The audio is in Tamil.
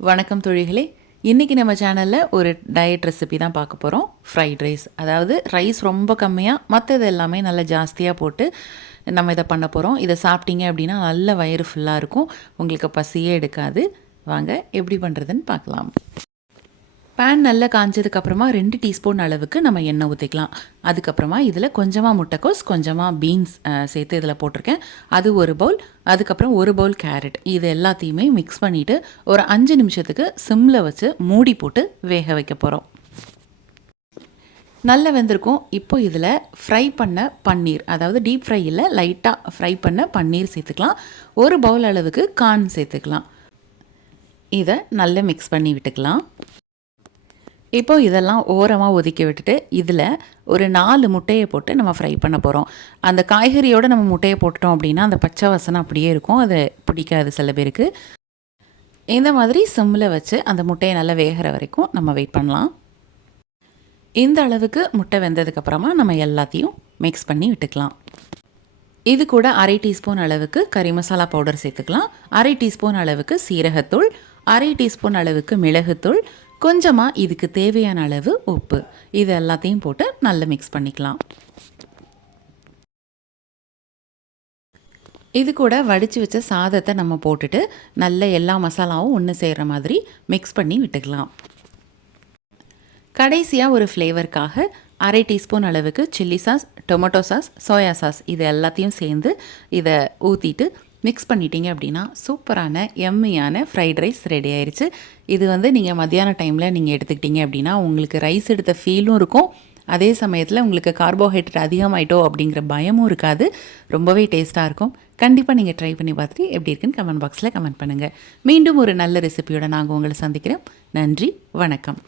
வணக்கம் தொழிகளே. இன்றைக்கி நம்ம சேனலில் ஒரு டயட் ரெசிபி தான் பார்க்க போகிறோம் ஃப்ரைட் ரைஸ் அதாவது ரைஸ் ரொம்ப கம்மியாக மற்றது எல்லாமே நல்லா ஜாஸ்தியாக போட்டு நம்ம இதை பண்ண போகிறோம் இதை சாப்பிட்டீங்க அப்படின்னா நல்ல வயிறு ஃபுல்லாக இருக்கும். உங்களுக்கு பசியே எடுக்காது. வாங்க எப்படி பண்ணுறதுன்னு பார்க்கலாம். பேன் நல்லா காஞ்சதுக்கப்புறமா ரெண்டு டீஸ்பூன் அளவுக்கு நம்ம எண்ணெய் ஊற்றிக்கலாம் அதுக்கப்புறமா இதில் கொஞ்சமாக முட்டைக்கோஸ் கொஞ்சமாக பீன்ஸ் சேர்த்து இதில் போட்டிருக்கேன். அது ஒரு பவுல் அதுக்கப்புறம் ஒரு பவுல் கேரட் இது எல்லாத்தையுமே மிக்ஸ் பண்ணிவிட்டு ஒரு அஞ்சு நிமிஷத்துக்கு சிம்மில் வச்சு மூடி போட்டு வேக வைக்க போகிறோம் நல்லா வெந்திருக்கும். இப்போ இதில் ஃப்ரை பண்ண பன்னீர் அதாவது டீப் ஃப்ரை இல்லை லைட்டாக ஃப்ரை பண்ண பன்னீர் சேர்த்துக்கலாம். ஒரு பவுல் அளவுக்கு கார்ன் சேர்த்துக்கலாம். இதை நல்லா மிக்ஸ் பண்ணி விட்டுக்கலாம். இப்போ இதெல்லாம் ஓரமாக ஒதுக்கி விட்டுட்டு இதில் ஒரு நாலு முட்டையை போட்டு நம்ம ஃப்ரை பண்ண போகிறோம் அந்த காய்கறியோடு நம்ம முட்டையை போட்டுட்டோம் அப்படின்னா அந்த பச்சை வாசனை அப்படியே இருக்கும். அது பிடிக்காது சில பேருக்கு. இந்த மாதிரி சிம்மில் வச்சு அந்த முட்டையை நல்லா வேகிற வரைக்கும் நம்ம வெயிட் பண்ணலாம். இந்த அளவுக்கு முட்டை வெந்ததுக்கப்புறமா நம்ம எல்லாத்தையும் மிக்ஸ் பண்ணி விட்டுக்கலாம். இது கூட அரை டீஸ்பூன் அளவுக்கு கறி மசாலா பவுடர் சேர்த்துக்கலாம். அரை டீஸ்பூன் அளவுக்கு சீரகத்தூள். அரை டீஸ்பூன் அளவுக்கு மிளகுத்தூள். கொஞ்சமாக இதுக்கு தேவையான அளவு உப்பு. இது எல்லாத்தையும் போட்டு நல்லா மிக்ஸ் பண்ணிக்கலாம். இது கூட வடித்து வச்ச சாதத்தை நம்ம போட்டுட்டு நல்ல எல்லா மசாலாவும் ஒன்று சேர்கிற மாதிரி மிக்ஸ் பண்ணி விட்டுக்கலாம். கடைசியாக ஒரு ஃப்ளேவருக்காக அரை டீஸ்பூன் அளவுக்கு chilli sauce tomato sauce soya sauce இது எல்லாத்தையும் சேர்ந்து இதை ஊற்றிட்டு மிக்ஸ் பண்ணிட்டீங்க அப்படின்னா சூப்பரான எம்மியான ஃப்ரைட் ரைஸ் ரெடி ஆயிடுச்சு இது வந்து நீங்கள் மத்தியான டைமில் நீங்கள் எடுத்துக்கிட்டீங்க அப்படின்னா உங்களுக்கு ரைஸ் எடுத்த ஃபீலும் இருக்கும். அதே சமயத்தில் உங்களுக்கு கார்போஹைட்ரேட் அதிகமாயிட்டோ அப்படிங்கிற பயமும் இருக்காது. ரொம்பவே டேஸ்ட்டாக இருக்கும். கண்டிப்பாக நீங்கள் ட்ரை பண்ணி பார்த்துட்டு எப்படி இருக்குன்னு கமெண்ட் பாக்ஸில் கமெண்ட் பண்ணுங்கள் மீண்டும் ஒரு நல்ல ரெசிபியோட நாங்கள் உங்களை சந்திக்கிறோம். நன்றி வணக்கம்.